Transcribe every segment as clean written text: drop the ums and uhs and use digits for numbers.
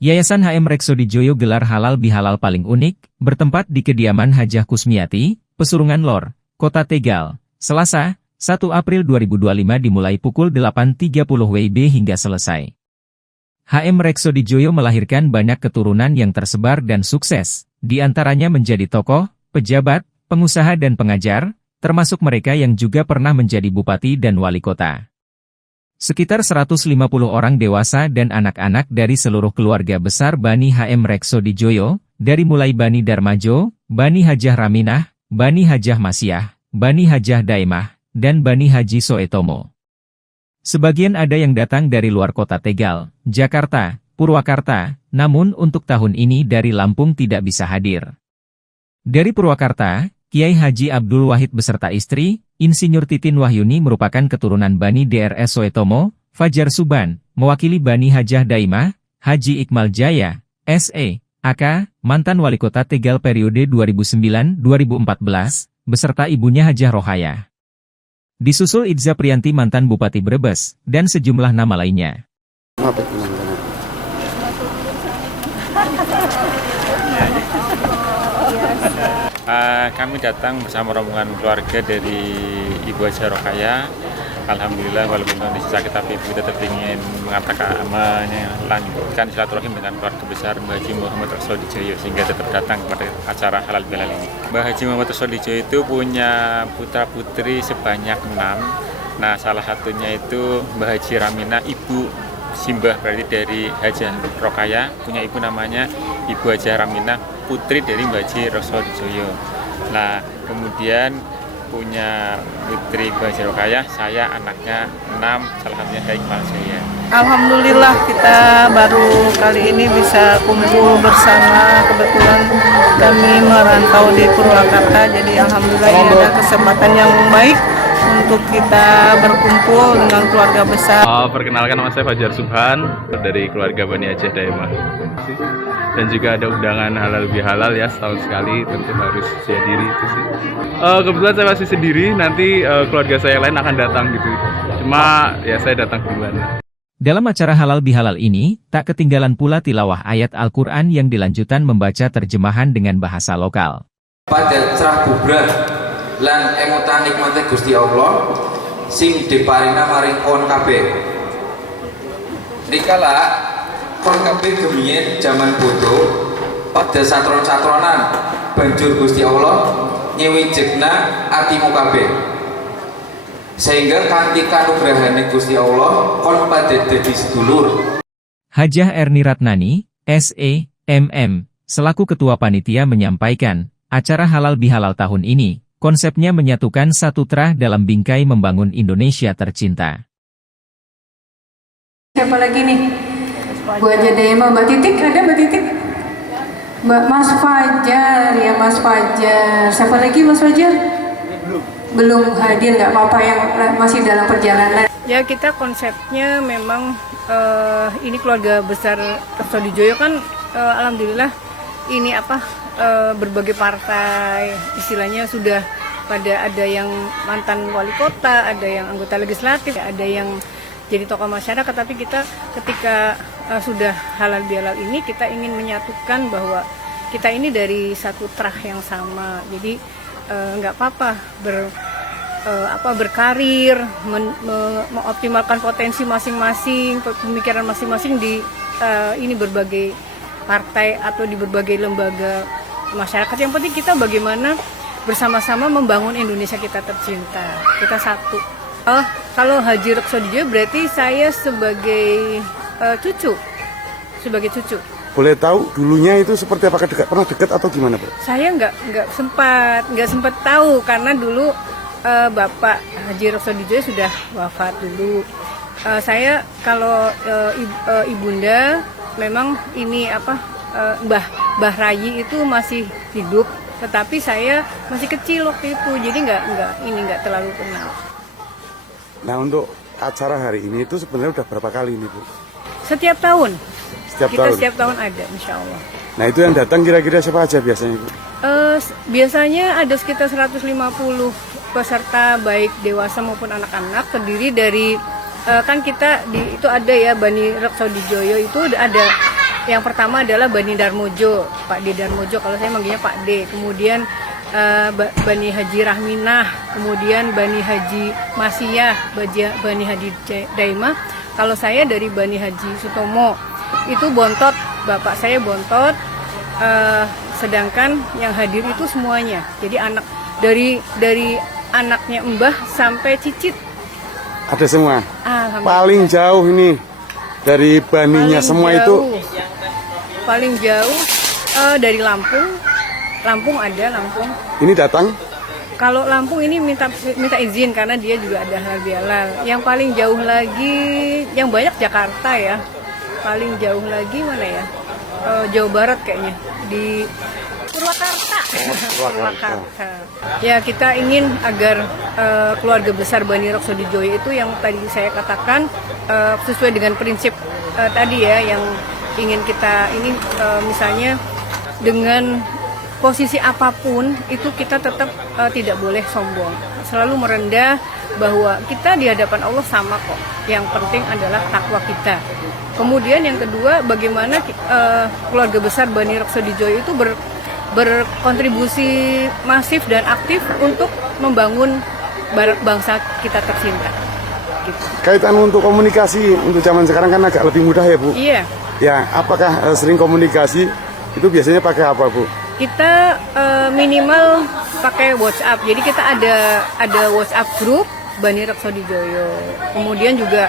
Yayasan HM Reksodijoyo gelar halal bihalal paling unik, bertempat di kediaman Hajah Kusmiati, Pesurungan Lor, Kota Tegal, Selasa, 1 April 2025 dimulai pukul 8.30 WIB hingga selesai. HM Reksodijoyo melahirkan banyak keturunan yang tersebar dan sukses, di antaranya menjadi tokoh, pejabat, pengusaha dan pengajar, termasuk mereka yang juga pernah menjadi bupati dan wali kota. Sekitar 150 orang dewasa dan anak-anak dari seluruh keluarga besar Bani HM Reksodijoyo, dari mulai Bani Darmajo, Bani Hajah Raminah, Bani Hajah Masyah, Bani Hajah Daimah, dan Bani Haji Soetomo. Sebagian ada yang datang dari luar kota Tegal, Jakarta, Purwakarta, namun untuk tahun ini dari Lampung tidak bisa hadir. Dari Purwakarta, Kiai Haji Abdul Wahid beserta istri, Insinyur Titin Wahyuni merupakan keturunan Bani DRS Soetomo, Fajar Suban, mewakili Bani Hajah Daimah, Haji Iqmal Jaya, SE, AK, mantan wali kota Tegal periode 2009-2014, beserta ibunya Hajah Rohayah. Disusul Idza Priyanti mantan Bupati Brebes, dan sejumlah nama lainnya. Kami datang bersama rombongan keluarga dari Ibu Hajah Rohayah. Alhamdulillah walaupun kondisi sakit tapi ibu tetap ingin melanjutkan silaturahim dengan keluarga besar Mbah Haji Muhammad Reksodijoyo sehingga tetap datang kepada acara halal bihalal ini. Mbah Haji Muhammad Reksodijoyo itu punya putra-putri sebanyak 6. Nah, salah satunya itu Mbah Haji Raminah, ibu Simbah berarti dari Hajah Rohayah, punya ibu namanya Ibu Hajah Raminah, putri dari Mbah Haji Reksodijoyo. Nah, kemudian punya putri Mbah Haji Rohayah, saya anaknya 6, salah satunya dari Iqmal Jaya. Alhamdulillah kita baru kali ini bisa kumpul bersama, kebetulan kami merantau di Purwakarta, jadi alhamdulillah ini ada kesempatan yang baik untuk kita berkumpul dengan keluarga besar. Perkenalkan, nama saya Fajar Subhan dari keluarga Bani Hajah Daimah. Dan juga ada undangan halal bihalal ya, setahun sekali, tentu harus siap diri itu sih. Kebetulan saya masih sendiri, nanti keluarga saya lain akan datang gitu. Cuma ya saya datang duluan. Dalam acara halal bihalal ini, tak ketinggalan pula tilawah ayat Al-Quran yang dilanjutkan membaca terjemahan dengan bahasa lokal. Pada cerah bubrah lan emutan nikmate Gusti Allah sing diparinga maring kon kabeh. Rikala kon kabeh gemien jaman bodoh pada satron-satronan banjur Gusti Allah nyewijekna atimu kabeh. Sehingga kanthi kanugrahane Gusti Allah kon padha dadi sedulur. Hajah Erni Ratnani, SE, MM, selaku Ketua Panitia menyampaikan, acara halal bihalal tahun ini, konsepnya menyatukan satu trah dalam bingkai membangun Indonesia tercinta. Siapa lagi nih? Bu Hajah Daimah, Mbak Titik, ada Mbak Titik? Mas Fajar, ya Mas Fajar. Siapa lagi Mas Fajar? Belum hadir, nggak apa-apa yang masih dalam perjalanan. Ya, kita konsepnya memang ini keluarga besar Reksodijoyo kan alhamdulillah ini berbagai partai, istilahnya sudah ada yang mantan wali kota, ada yang anggota legislatif, ada yang jadi tokoh masyarakat, tapi kita ketika sudah halal bihalal ini kita ingin menyatukan bahwa kita ini dari satu trah yang sama. Jadi nggak apa-apa berkarir, mengoptimalkan potensi masing-masing, pemikiran masing-masing di ini berbagai partai atau di berbagai lembaga masyarakat. Yang penting kita bagaimana bersama-sama membangun Indonesia kita tercinta. Kita satu. Kalau Haji Reksodijoyo berarti saya sebagai cucu. Boleh tahu dulunya itu seperti apakah pernah dekat atau gimana, Pak? Saya nggak sempat tahu karena dulu Bapak Haji Reksodijoyo sudah wafat dulu. Saya kalau ibunda memang ini Mbah Rayi itu masih hidup, tetapi saya masih kecil waktu itu, jadi nggak terlalu kenal. Nah, untuk acara hari ini itu sebenarnya udah berapa kali ini, Bu? Setiap tahun. Setiap tahun ada, insya Allah. Nah, itu yang datang kira-kira siapa aja biasanya, Bu? Biasanya ada sekitar 150 peserta, baik dewasa maupun anak-anak, terdiri dari kan kita itu ada ya Bani Reksodijoyo itu ada Yang pertama adalah Bani Darmojo, Pak D Darmojo, kalau saya manggilnya Pak D. Kemudian Bani Haji Rahminah, kemudian Bani Haji Masiyah, Bani Haji Daimah. Kalau saya dari Bani Haji Sutomo, itu Bontot, bapak saya Bontot, sedangkan yang hadir itu semuanya. Jadi anak dari anaknya Mbah sampai cicit. Ada semua. Paling jauh ini dari baninya semua jauh, itu. Paling jauh dari Lampung. Lampung ada, Lampung. Ini datang? Kalau Lampung ini minta izin karena dia juga ada halal bihalal. Yang paling jauh lagi, yang banyak Jakarta ya. Paling jauh lagi mana ya? Jawa Barat kayaknya, di Purwakarta. Purwakarta. Ya, kita ingin agar keluarga besar Bani Reksodijoyo itu yang tadi saya katakan sesuai dengan prinsip tadi ya, yang ingin kita ini misalnya dengan posisi apapun itu kita tetap tidak boleh sombong, selalu merendah bahwa kita di hadapan Allah sama kok. Yang penting adalah takwa kita. Kemudian yang kedua, bagaimana keluarga besar Bani Reksodijoyo itu berkontribusi masif dan aktif untuk membangun bangsa kita tercinta. Gitu. Kaitan untuk komunikasi untuk zaman sekarang kan agak lebih mudah ya Bu? Iya. Ya, apakah sering komunikasi itu biasanya pakai apa Bu? Kita minimal pakai WhatsApp. Jadi kita ada WhatsApp grup Bani Reksodijoyo. Kemudian juga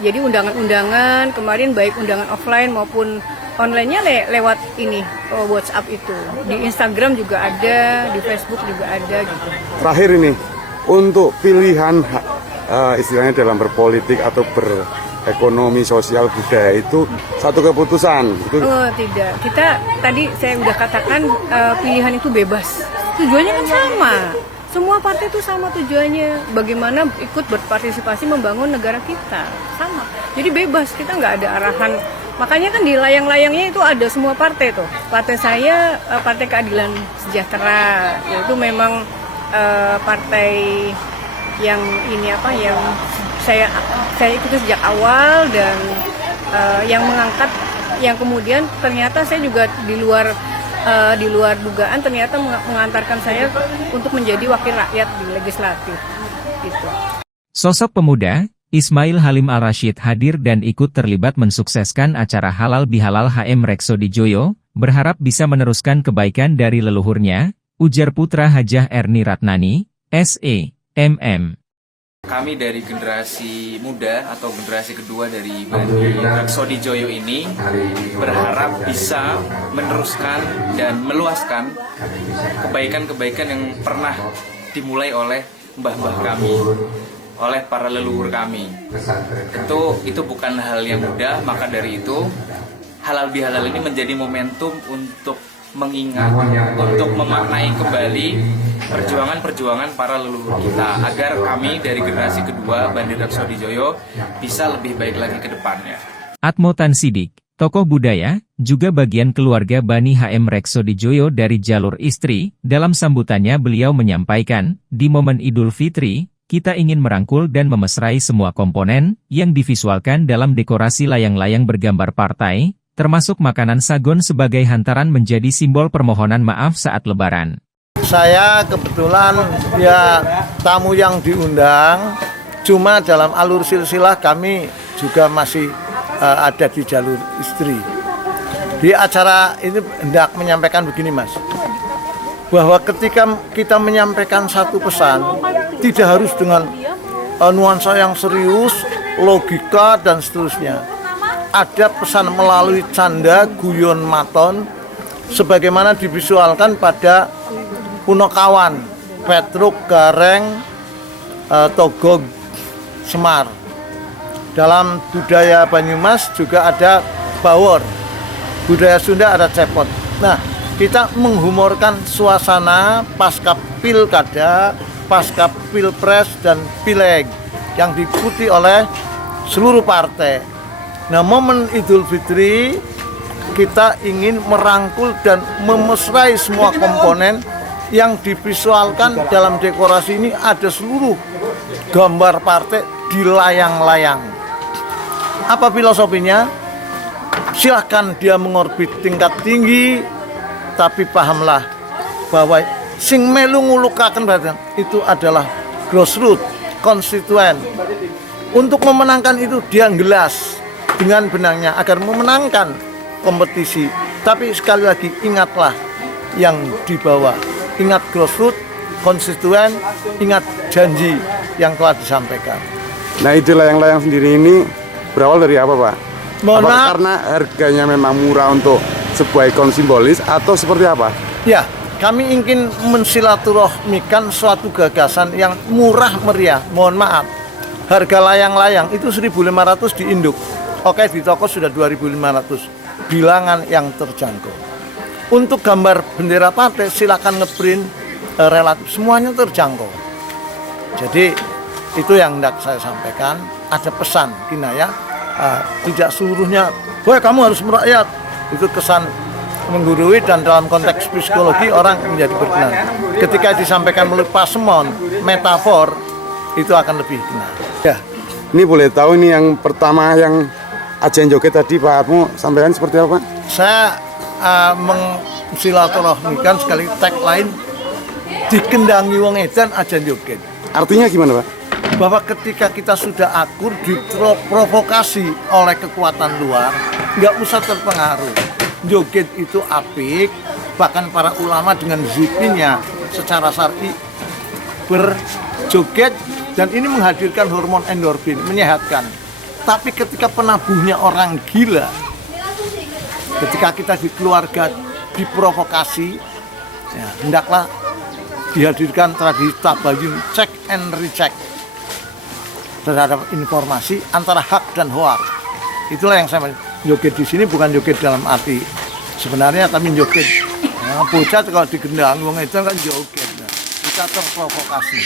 jadi undangan-undangan kemarin baik undangan offline maupun online-nya lewat ini WhatsApp itu. Di Instagram juga ada, di Facebook juga ada gitu. Terakhir ini untuk pilihan istilahnya dalam berpolitik atau berekonomi sosial budaya itu satu keputusan. Itu... Oh tidak, kita tadi saya udah katakan pilihan itu bebas. Tujuannya kan sama. Semua partai itu sama tujuannya, bagaimana ikut berpartisipasi membangun negara kita, sama. Jadi bebas, kita nggak ada arahan. Makanya kan di layang-layangnya itu ada semua partai tuh. Partai saya, Partai Keadilan Sejahtera, yaitu memang partai yang ini apa, yang saya ikuti sejak awal dan yang mengangkat, yang kemudian ternyata saya juga di luar dugaan ternyata mengantarkan saya untuk menjadi wakil rakyat di legislatif. Gitu. Sosok pemuda, Ismail Halim Al-Rashid hadir dan ikut terlibat mensukseskan acara Halal Bihalal HM Reksodijoyo, berharap bisa meneruskan kebaikan dari leluhurnya, ujar putra Hajah Erni Ratnani, SE, MM. Kami dari generasi muda atau generasi kedua dari Bani Reksodijoyo ini berharap bisa meneruskan dan meluaskan kebaikan-kebaikan yang pernah dimulai oleh mbah-mbah kami, oleh para leluhur kami. Tentu itu bukan hal yang mudah, maka dari itu halal bihalal ini menjadi momentum untuk mengingat, untuk memaknai kembali perjuangan-perjuangan para leluhur kita agar kami dari generasi kedua Bani Reksodijoyo bisa lebih baik lagi ke depannya. Atmo Tansidik, tokoh budaya, juga bagian keluarga Bani HM Reksodijoyo dari jalur istri, dalam sambutannya beliau menyampaikan, di momen Idul Fitri, kita ingin merangkul dan memesrai semua komponen yang divisualkan dalam dekorasi layang-layang bergambar partai, termasuk makanan sagon sebagai hantaran menjadi simbol permohonan maaf saat Lebaran. Saya kebetulan ya tamu yang diundang, cuma dalam alur silsilah kami juga masih ada di jalur istri. Di acara ini hendak menyampaikan begini Mas, bahwa ketika kita menyampaikan satu pesan, tidak harus dengan nuansa yang serius, logika dan seterusnya. Ada pesan melalui canda, guyon, maton, sebagaimana divisualkan pada Punokawan, Petruk, Gareng, Togog, Semar. Dalam budaya Banyumas juga ada Bawor, budaya Sunda ada Cepot. Nah, kita menghumorkan suasana pasca pilkada, pasca pilpres dan pileg yang diikuti oleh seluruh partai. Nah, momen Idul Fitri kita ingin merangkul dan memesrai semua komponen yang divisualkan dalam dekorasi ini. Ada seluruh gambar partai di layang-layang. Apa filosofinya? silahkan dia mengorbit tingkat tinggi, tapi pahamlah bahwa sing melu ngulukaken badan itu adalah grassroots, konstituen. Untuk memenangkan itu dia gelas dengan benangnya agar memenangkan kompetisi. Tapi sekali lagi ingatlah yang dibawa, ingat grassroots, konstituen, ingat janji yang telah disampaikan. Nah, ide layang-layang sendiri ini berawal dari apa, Pak? Mohon Apakah maaf. karena harganya memang murah untuk sebuah ikon simbolis atau seperti apa? Ya, kami ingin mensilaturahmikan suatu gagasan yang murah meriah. Mohon maaf, harga layang-layang itu 1.500 di induk. Oke, di toko sudah 2.500. Bilangan yang terjangkau. Untuk gambar bendera partai silakan ngeprint relatif, semuanya terjangkau. Jadi itu yang hendak saya sampaikan. Ada pesan kinaya, tidak seluruhnya, "Boy, kamu harus merakyat." Itu kesan menggurui, dan dalam konteks psikologi orang menjadi berkenan. Ketika disampaikan melalui pasemon, metafor, itu akan lebih benar. Ya. Ini boleh tahu ini yang pertama yang ajen joget tadi Pak Atmo sampaikan seperti apa, Pak? Saya mensilaturahmikan sekali tagline dikendangi wong edan ajen joget. Artinya gimana, Pak? Bahwa ketika kita sudah akur diprovokasi oleh kekuatan luar, nggak usah terpengaruh. Joget itu apik, bahkan para ulama dengan zikrnya secara syar'i berjoget, dan ini menghadirkan hormon endorfin, menyehatkan. Tapi ketika penabuhnya orang gila, ketika kita di keluarga diprovokasi, ya, hendaklah dihadirkan tradisi tabayun, check and recheck terhadap informasi antara hak dan hoak. Itulah yang saya joget di sini, bukan joget dalam arti sebenarnya, tapi joget. Ya, bocah kalau digendang wong itu kan joget. Nah, kita terprovokasi.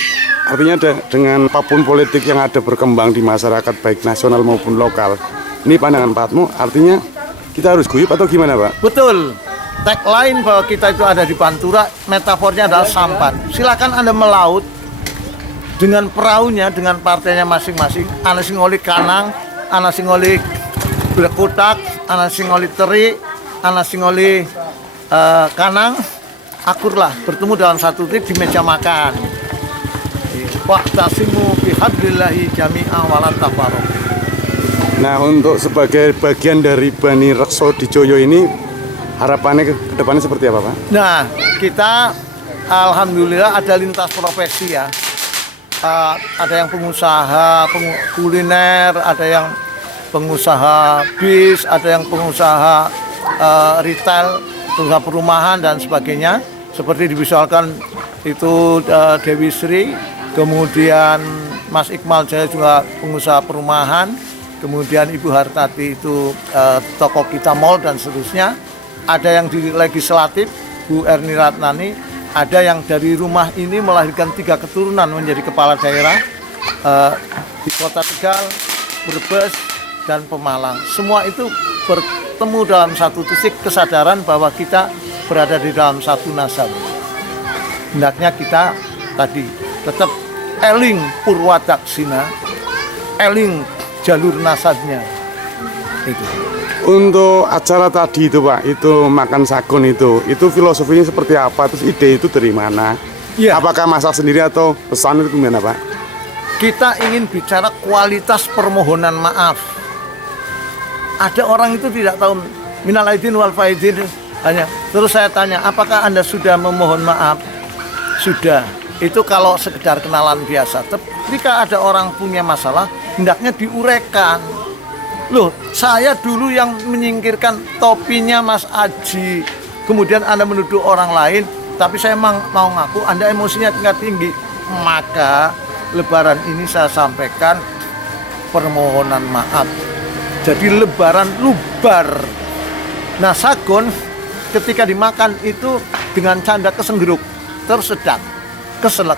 Artinya dengan apapun politik yang ada berkembang di masyarakat baik nasional maupun lokal, ini pandangan Pak Atmo, artinya kita harus guyup atau gimana, Pak? Betul. Tagline bahwa kita itu ada di Pantura, metafornya adalah sampan. Silakan Anda melaut dengan perahunya, dengan partainya masing-masing. Ana sing oli kanang, ana sing oli blekutak, ana sing oli teri, ana sing oli kanang. Akurlah bertemu dalam satu titik di meja makan. Wa'tasimu bihablillahi jami'an wa la tafarraqu. Nah, untuk sebagai bagian dari Bani Rekso Dijoyo ini, harapannya ke depannya seperti apa, Pak? Nah, kita alhamdulillah ada lintas profesi ya. Ada yang pengusaha kuliner, ada yang pengusaha bis, ada yang pengusaha retail, pengusaha perumahan dan sebagainya. Seperti divisualkan itu Dewi Sri, kemudian Mas Iqmal Jaya juga pengusaha perumahan, kemudian Ibu Hartati itu toko kita mall dan seterusnya. Ada yang di legislatif, Bu Erni Ratnani, ada yang dari rumah ini melahirkan 3 keturunan menjadi kepala daerah di Kota Tegal, Brebes, dan Pemalang. Semua itu bertemu dalam satu titik kesadaran bahwa kita berada di dalam satu nasab. Hendaknya kita tadi tetap eling purwadaksina, eling jalur nasabnya. Itu. Untuk acara tadi itu, Pak, itu makan sagon itu filosofinya seperti apa? Terus ide itu dari mana? Ya. Apakah masak sendiri atau pesan itu gimana, Pak? Kita ingin bicara kualitas permohonan maaf. Ada orang itu tidak tahu minal aidin wal faizin, hanya terus saya tanya, apakah Anda sudah memohon maaf? Sudah. Itu kalau sekedar kenalan biasa. Tapi ketika ada orang punya masalah, hendaknya diuraikan. Loh, saya dulu yang menyingkirkan topinya Mas Aji, kemudian Anda menuduh orang lain, tapi saya mau ngaku Anda emosinya tingkat tinggi. Maka Lebaran ini saya sampaikan permohonan maaf. Jadi Lebaran lubar. Nah, sagon ketika dimakan itu dengan canda kesenggeruk, tersedak, keselak.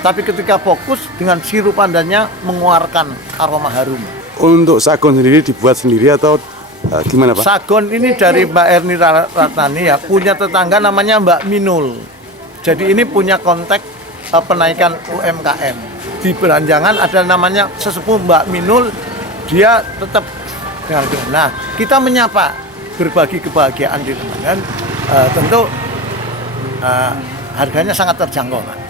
Tapi ketika fokus dengan sirup pandannya mengeluarkan aroma harum. Untuk sagon sendiri dibuat sendiri atau gimana, Pak? Sagon ini dari Mbak Erni Ratnani ya, punya tetangga namanya Mbak Minul. Jadi ini punya konteks penaikan UMKM. Di Beranjangan ada namanya sesepuh Mbak Minul, dia tetap Nah, kita menyapa berbagi kebahagiaan di Ramadan, tentu harganya sangat terjangkau, Pak.